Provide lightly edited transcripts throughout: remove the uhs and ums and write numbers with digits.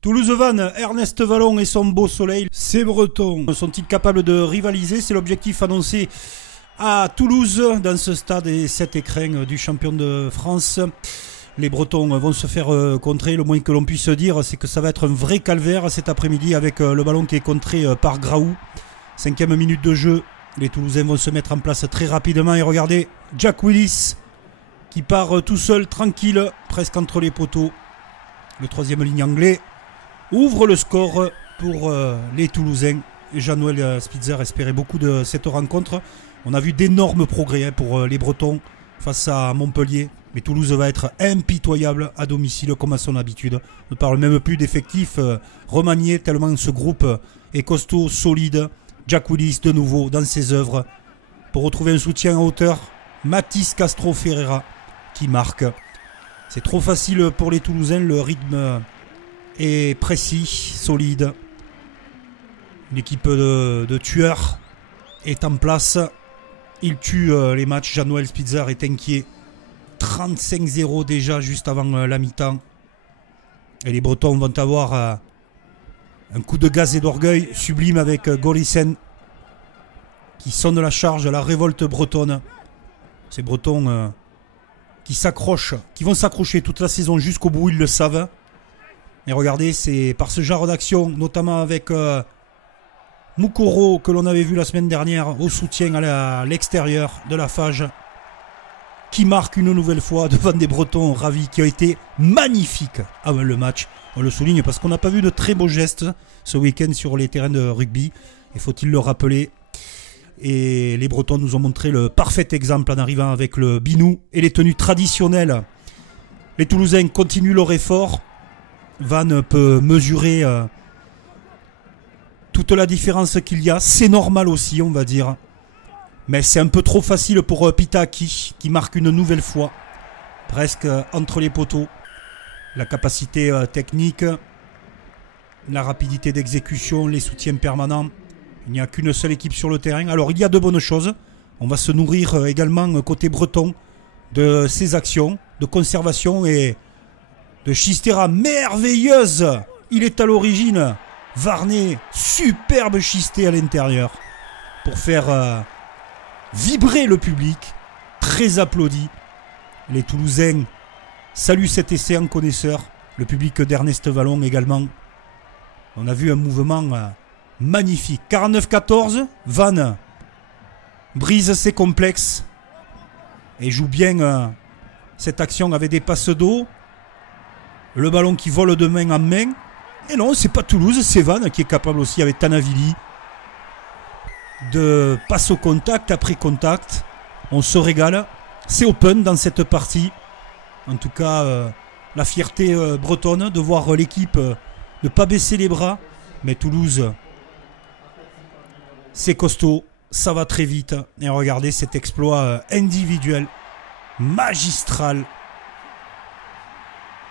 Toulouse-Vannes, Ernest Vallon et son beau soleil. Ces Bretons sont-ils capables de rivaliser? C'est l'objectif annoncé à Toulouse, dans ce stade et cet écrin du champion de France. Les Bretons vont se faire contrer. Le moins que l'on puisse dire, c'est que ça va être un vrai calvaire cet après-midi avec le ballon qui est contré par Graou. 5e minute de jeu. Les Toulousains vont se mettre en place très rapidement. Et regardez, Jack Willis qui part tout seul, tranquille, presque entre les poteaux. Le troisième ligne anglais ouvre le score pour les Toulousains. Jean-Noël Spitzer espérait beaucoup de cette rencontre. On a vu d'énormes progrès pour les Bretons face à Montpellier. Mais Toulouse va être impitoyable à domicile comme à son habitude. On ne parle même plus d'effectifs remaniés tellement ce groupe est costaud, solide. Jack Willis de nouveau dans ses œuvres pour retrouver un soutien en hauteur. Mathis Castro Ferreira qui marque. C'est trop facile pour les Toulousains, le rythme est précis, solide. Une équipe de tueurs est en place. Il tue les matchs. Jean-Noël Spitzer est inquiet. 35-0 déjà juste avant la mi-temps. Et les Bretons vont avoir un coup de gaz et d'orgueil sublime avec Golissen qui sonne la charge, la révolte bretonne. Ces Bretons qui s'accrochent, qui vont s'accrocher toute la saison jusqu'au bout, ils le savent. Et regardez, c'est par ce genre d'action, notamment avec Moukoro que l'on avait vu la semaine dernière au soutien à l'extérieur de la Fage, qui marque une nouvelle fois devant des Bretons ravis, qui a été magnifique avant le match. On le souligne parce qu'on n'a pas vu de très beaux gestes ce week-end sur les terrains de rugby, et faut-il le rappeler. Et les Bretons nous ont montré le parfait exemple en arrivant avec le binou et les tenues traditionnelles. Les Toulousains continuent leur effort. Vannes peut mesurer toute la différence qu'il y a. C'est normal aussi, on va dire. Mais c'est un peu trop facile pour Pitaki qui marque une nouvelle fois. Presque entre les poteaux. La capacité technique, la rapidité d'exécution, les soutiens permanents. Il n'y a qu'une seule équipe sur le terrain. Alors il y a de bonnes choses. On va se nourrir également côté breton de ces actions de conservation et de Chistera merveilleuse. Il est à l'origine. Varnet, superbe Chisté à l'intérieur pour faire vibrer le public. Très applaudi. Les Toulousains saluent cet essai en connaisseur. Le public d'Ernest Vallon également. On a vu un mouvement magnifique. 49-14. Vannes brise ses complexes et joue bien cette action avec des passes d'eau. Le ballon qui vole de main en main. Et non, c'est pas Toulouse, c'est Vannes qui est capable aussi avec Tanavili de passer au contact après contact. On se régale. C'est open dans cette partie. En tout cas, la fierté bretonne de voir l'équipe ne pas baisser les bras. Mais Toulouse, c'est costaud, ça va très vite. Et regardez cet exploit individuel, magistral,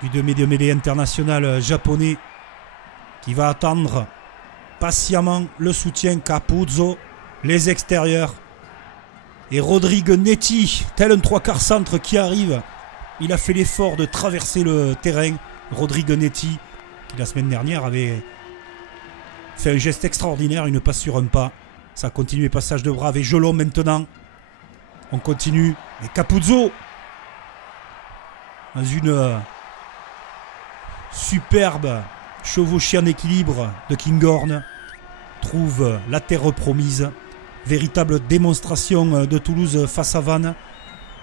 du demi-mêlée international japonais qui va attendre patiemment le soutien. Capuzzo, les extérieurs. Et Rodrigue Netti, tel un 3/4 centre qui arrive. Il a fait l'effort de traverser le terrain. Rodrigue Netti, qui la semaine dernière avait fait un geste extraordinaire, une passe sur un pas. Ça a continué, passage de bras avec Gelon maintenant. On continue. Et Capuzzo, dans une superbe chevauchée en équilibre de Kinghorn, trouve la terre promise. Véritable démonstration de Toulouse face à Vannes.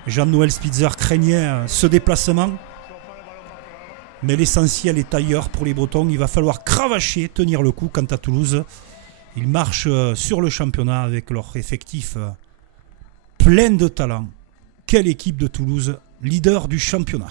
Jean-Noël Spitzer craignait ce déplacement. Mais l'essentiel est ailleurs pour les Bretons. Il va falloir cravacher, tenir le coup. Quant à Toulouse, ils marchent sur le championnat avec leur effectif plein de talent. Quelle équipe de Toulouse, leader du championnat.